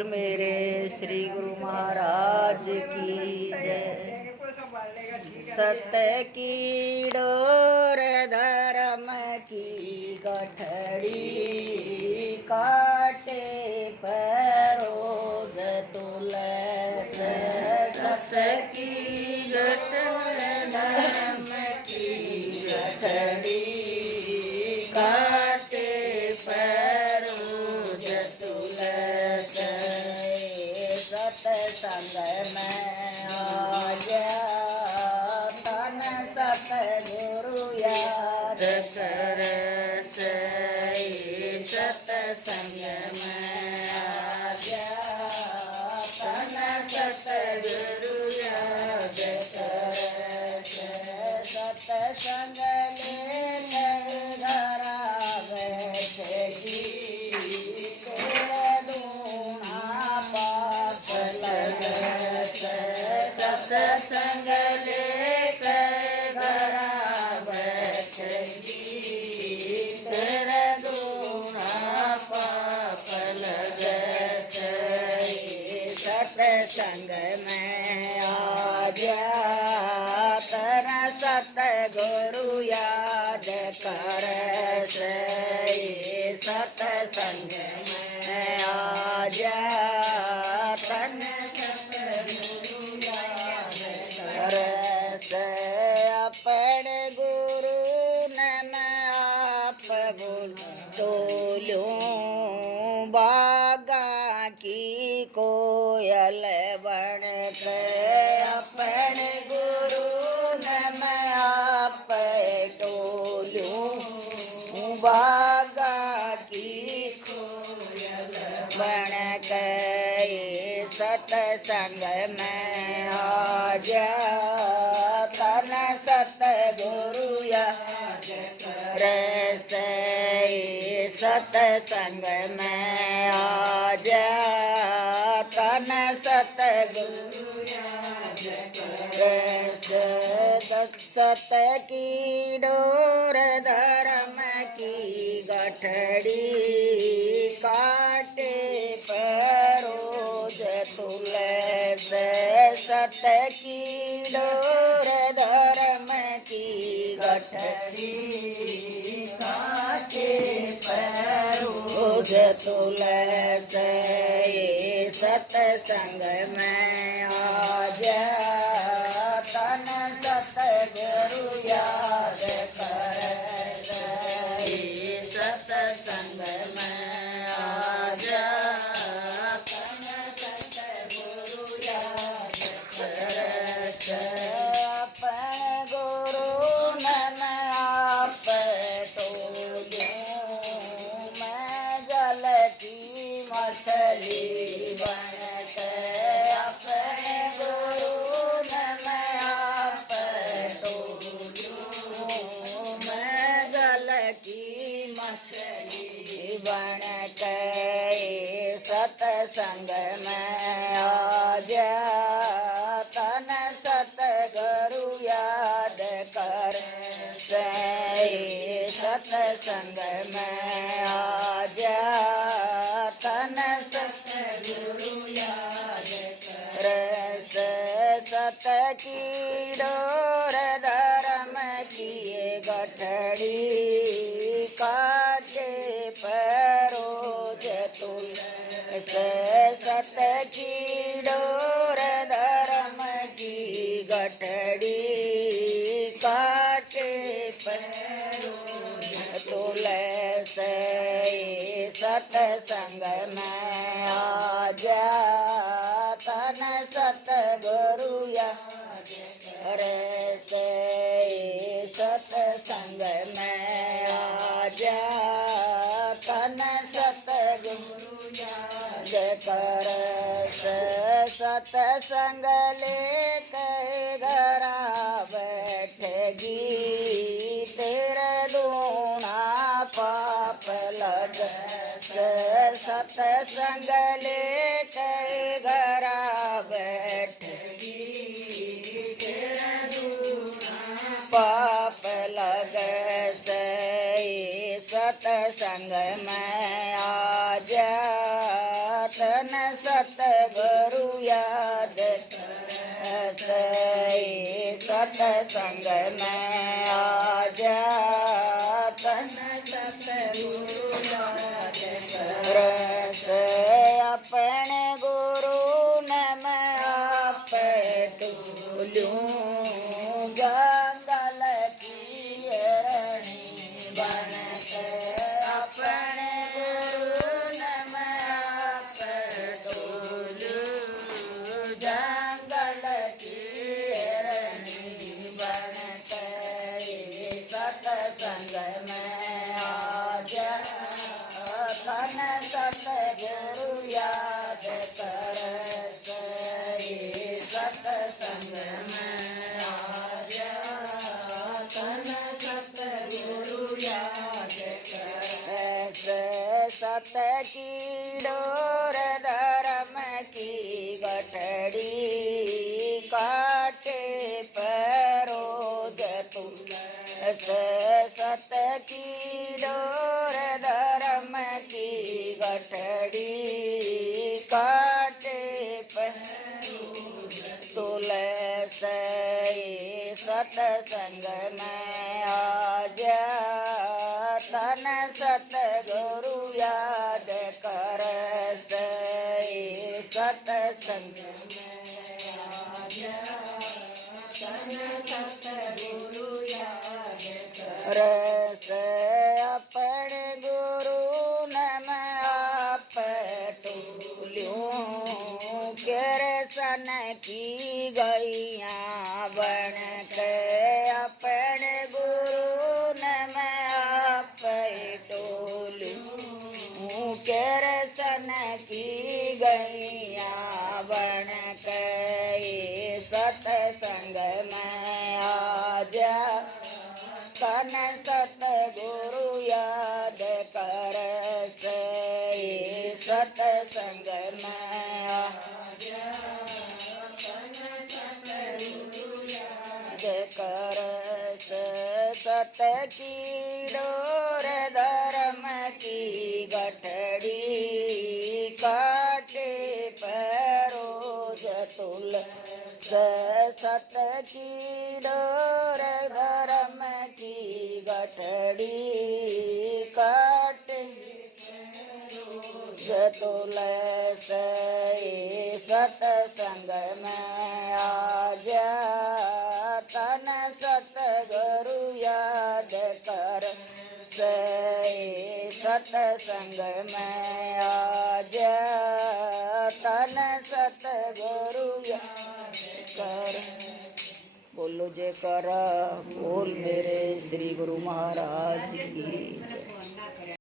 बोल मेरे श्री गुरु महाराज की जय। सत्य की डोर धर्म की गठड़ी काटे परोज तुलस। सत्य की डोर धर्म की गठड़ी काटे परोज तुलस। सत्संग में आ गया तन सतगुरु याद कर। सत्संग में आ गया तन सतगुरु याद कर। सत्संग ले घरा बैठेगी तेरा दूना पाप लगत। सत्संग लेकर घरा बैठेगी तेरा दूना पाप लगत। सत्संग में आ जा तेरा सतगुरु याद कर। सत्संग में आ जा तन सतगुरु याद कर। अपने गुरु ने मैं आप बोल तोलूं बागा की कोयल बन के। अपने गुरु ने मैं आप तोलूं बागा की कोयल बन के। सत्संग में आ जा तन सतगुरु याद कर। सत्संग में आ जा तन सतगुरु याद कर। सत्य की डोर धर्म की गठड़ी काटे परोज तुलस। सत्य की डोर धर्म की गठड़ी काटे परोज तुलस। सत्संग में आ जा तन सतगुरु याद कर। सत्संग में आ जा तन सतगुरु याद कर। अपने गुरु ने आप तोलूं मैं जल की मछली बन के। अपने गुरु ने आप तोलूं मैं जल की मछली बन के। सत्संग में आ जा तन सतगुरु याद कर। सत्संग में आ जा तन सतगुरु याद कर। सत्य की डोर धर्म की गठड़ी काटे परोज तुलस। सत्य की डोर धर्म की गठड़ी काटे परोज तुलस। सत्संग में आ जा तन सतगुरु याद कर। सत्संग में आ जा तन सतगुरु याद कर। सत्संग लेकर घरा बैठेगी तेरे दूना पाप लगत। सत्संग लेकर घरा बैठेगी तेरे दूना पाप लगत। सत्संग में आ जा तन सतगुरु याद करत सतसंग में आ जा तन सतगुरु याद करत अपने गुरु ने मैं आप टूलूं जंगल की रणी बनत अपने गुरु ने मैं आप टूलूं जंगल की रणी बनत सतसंग में आ जा तन सतगुरु याद करत सतसंग में आ जा तन सतगुरु याद करत सत की डोर धर्म की गठड़ी काटे परोज तुलस सत की डोर धर्म की गठड़ी काटे परोज तुलस सतसंग में आ जा तन सतगुरु याद करत सतसंग में आ जा तन सतगुरु याद करत अपने गुरु ने मैं आप टूलूं किरसन की गैया बन के अपने गुरु ने मैं आप टोलूं किरसन की गैया बन के सतसंग में आ जा तन सतगुरु याद करत सतसंग में आ जा तन सतगुरु याद करत सत की डोर धर्म की गठड़ी काटे परोज तुलस सत की डोर धर्म की गठड़ी काटे तुलस सतसंग में आ जा तन सतगुरु याद कर सतसंग में आ जा तन सतगुरु याद कर। बोलो जय कर बोल मेरे श्री गुरु महाराज की जय।